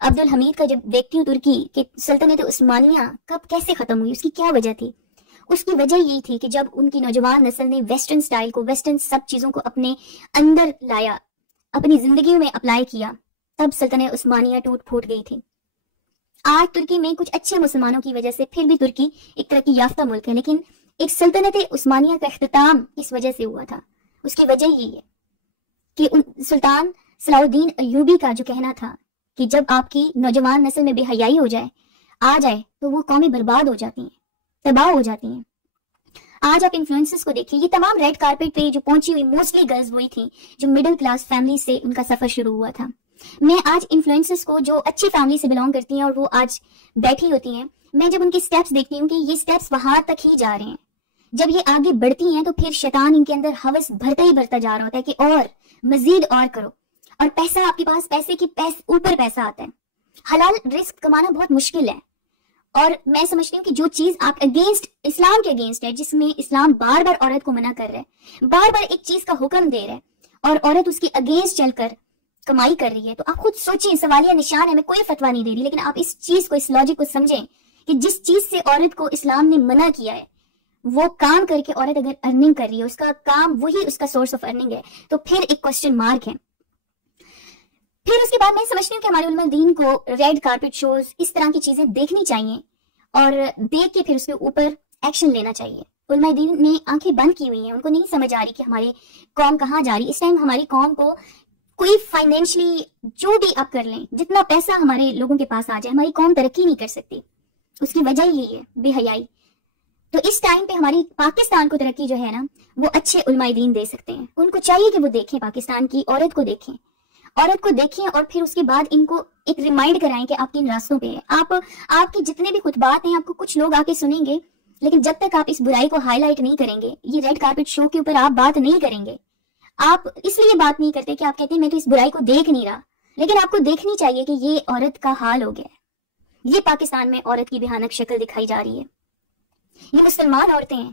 عبد الحمید کا جب دیکھتی ہوں ترکی کہ سلطنت عثمانیہ کب کیسے ختم ہوئی، اس کی کیا وجہ تھی؟ اس کی وجہ یہی تھی کہ جب ان کی نوجوان نسل نے ویسٹرن سٹائل کو، ویسٹرن سب چیزوں کو اپنے اندر لایا، اپنی زندگیوں میں اپلائی کیا، تب سلطنت عثمانیہ ٹوٹ پھوٹ گئی تھی۔ آج ترکی میں کچھ اچھے مسلمانوں کی وجہ سے پھر بھی ترکی ایک ترقی یافتہ ملک ہے، لیکن ایک سلطنت عثمانیہ کا اختتام اس وجہ سے ہوا تھا۔ اس کی وجہ یہی ہے کہ سلطان صلاح الدین ایوبی کا جو کہنا تھا کہ جب آپ کی نوجوان نسل میں بے حیائی ہو جائے، آ جائے، تو وہ قومیں برباد ہو جاتی ہیں، تباہ ہو جاتی ہیں۔ آج آپ انفلوئنسز کو دیکھیں، یہ تمام ریڈ کارپٹ پہ جو پہنچی ہوئی موسٹلی گرلز وہی تھیں جو مڈل کلاس فیملی سے ان کا سفر شروع ہوا تھا۔ میں آج انفلوئنسز کو جو اچھی فیملی سے بلونگ کرتی ہیں اور وہ آج بیٹھی ہوتی ہیں، میں جب ان کی سٹیپس دیکھتی ہوں کہ یہ سٹیپس وہاں تک ہی جا رہے ہیں، جب یہ آگے بڑھتی ہیں تو پھر شیطان ان کے اندر ہوس بھرتا ہی بھرتا جا رہا ہوتا ہے کہ اور مزید اور کرو، اور پیسہ آپ کے پاس پیسے کی اوپر پیسہ آتا ہے۔ حلال رزق کمانا بہت مشکل ہے، اور میں سمجھتی ہوں کہ جو چیز آپ اگینسٹ اسلام کے اگینسٹ ہے، جس میں اسلام بار بار عورت کو منع کر رہا ہے، بار بار ایک چیز کا حکم دے رہا ہے، اور عورت اس کی اگینسٹ چل کر کمائی کر رہی ہے، تو آپ خود سوچیں، سوالیہ نشان ہے۔ میں کوئی فتویٰ نہیں دے رہی، لیکن آپ اس چیز کو، اس لاجک کو سمجھیں کہ جس چیز سے عورت کو اسلام نے منع کیا ہے، وہ کام کر کے عورت اگر ارننگ کر رہی ہے، اس کا کام وہی اس کا سورس آف ارننگ ہے، تو پھر ایک کوسچن مارک ہے۔ پھر اس کے بعد میں سمجھتی ہوں کہ ہمارے علماء دین کو ریڈ کارپٹ شوز، اس طرح کی چیزیں دیکھنی چاہیے، اور دیکھ کے پھر اس کے اوپر ایکشن لینا چاہیے۔ علماء دین نے آنکھیں بند کی ہوئی ہیں، ان کو نہیں سمجھ آ رہی کہ ہماری قوم کہاں جا رہی۔ اس ٹائم ہماری قوم کو کوئی فائنینشلی جو بھی آپ کر لیں، جتنا پیسہ ہمارے لوگوں کے پاس آ جائے، ہماری قوم ترقی نہیں کر سکتی۔ اس کی وجہ یہی ہے، بے حیائی۔ تو اس ٹائم پہ ہماری پاکستان کو ترقی جو ہے نا، وہ اچھے علماء دین دے سکتے ہیں۔ ان کو چاہیے کہ وہ دیکھیں، پاکستان کی عورت کو دیکھیں، اور پھر اس کے بعد ان کو ایک ریمائنڈ کرائیں کہ آپ کن راستوں پہ ہیں۔ آپ کے جتنے بھی خطبات ہیں، آپ کو کچھ لوگ آ کے سنیں گے، لیکن جب تک آپ اس برائی کو ہائی لائٹ نہیں کریں گے، یہ ریڈ کارپٹ شو کے اوپر آپ بات نہیں کریں گے۔ آپ اس لیے بات نہیں کرتے کہ آپ کہتے ہیں میں تو اس برائی کو دیکھ نہیں رہا، لیکن آپ کو دیکھنی چاہیے کہ یہ عورت کا حال ہو گیا ہے۔ یہ پاکستان میں عورت کی بھیانک شکل دکھائی جا رہی ہے۔ یہ مسلمان عورتیں ہیں،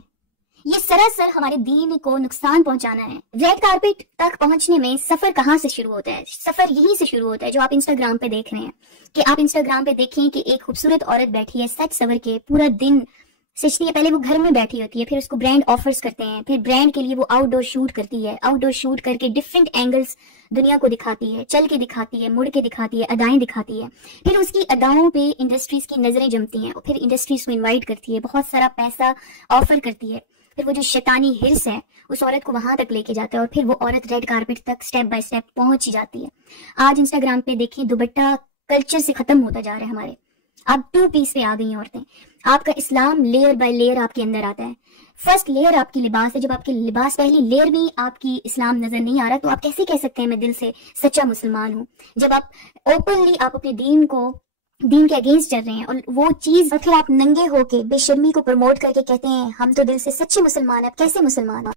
یہ سراسر ہمارے دین کو نقصان پہنچانا ہے۔ ریڈ کارپٹ تک پہنچنے میں سفر کہاں سے شروع ہوتا ہے؟ سفر یہیں سے شروع ہوتا ہے جو آپ انسٹاگرام پہ دیکھ رہے ہیں، کہ آپ انسٹاگرام پہ دیکھیں کہ ایک خوبصورت عورت بیٹھی ہے، سج سور کے پورا دن سجتی ہے۔ پہلے وہ گھر میں بیٹھی ہوتی ہے، پھر اس کو برانڈ آفرز کرتے ہیں، پھر برانڈ کے لیے وہ آؤٹ ڈور شوٹ کرتی ہے، آؤٹ ڈور شوٹ کر کے ڈفرینٹ اینگلز دنیا کو دکھاتی ہے، چل کے دکھاتی ہے، مڑ کے دکھاتی ہے، ادائیں دکھاتی ہے۔ پھر اس کی اداؤں پہ انڈسٹریز کی نظریں جمتی ہیں، اور پھر انڈسٹریز کو انوائٹ کرتی ہے، بہت سارا پیسہ آفر کرتی ہے۔ پھر وہ جو شیطانی ہرس ہے اس عورت کو وہاں تک لے کے جاتا ہے، اور پھر وہ عورت ریڈ کارپٹ تک سٹیپ بائی سٹیپ پہنچ جاتی ہے۔ آج انسٹاگرام پہ دیکھیں، دوپٹہ کلچر سے ختم ہوتا جا رہا ہے ہمارے، اب 2 پیس پہ آ گئی ہیں عورتیں۔ آپ کا اسلام لیئر بائی لیئر آپ کے اندر آتا ہے۔ فرسٹ لیئر آپ کی لباس ہے، جب آپ کے لباس پہلی لیئر میں آپ کی اسلام نظر نہیں آ رہا، تو آپ کیسے کہہ سکتے ہیں میں دل سے سچا مسلمان ہوں؟ جب آپ اوپنلی آپ اپنے دین کے اگینسٹ چل رہے ہیں، اور وہ چیز پھر آپ ننگے ہو کے بے شرمی کو پروموٹ کر کے کہتے ہیں ہم تو دل سے سچے مسلمان ہیں، آپ کیسے مسلمان ہیں؟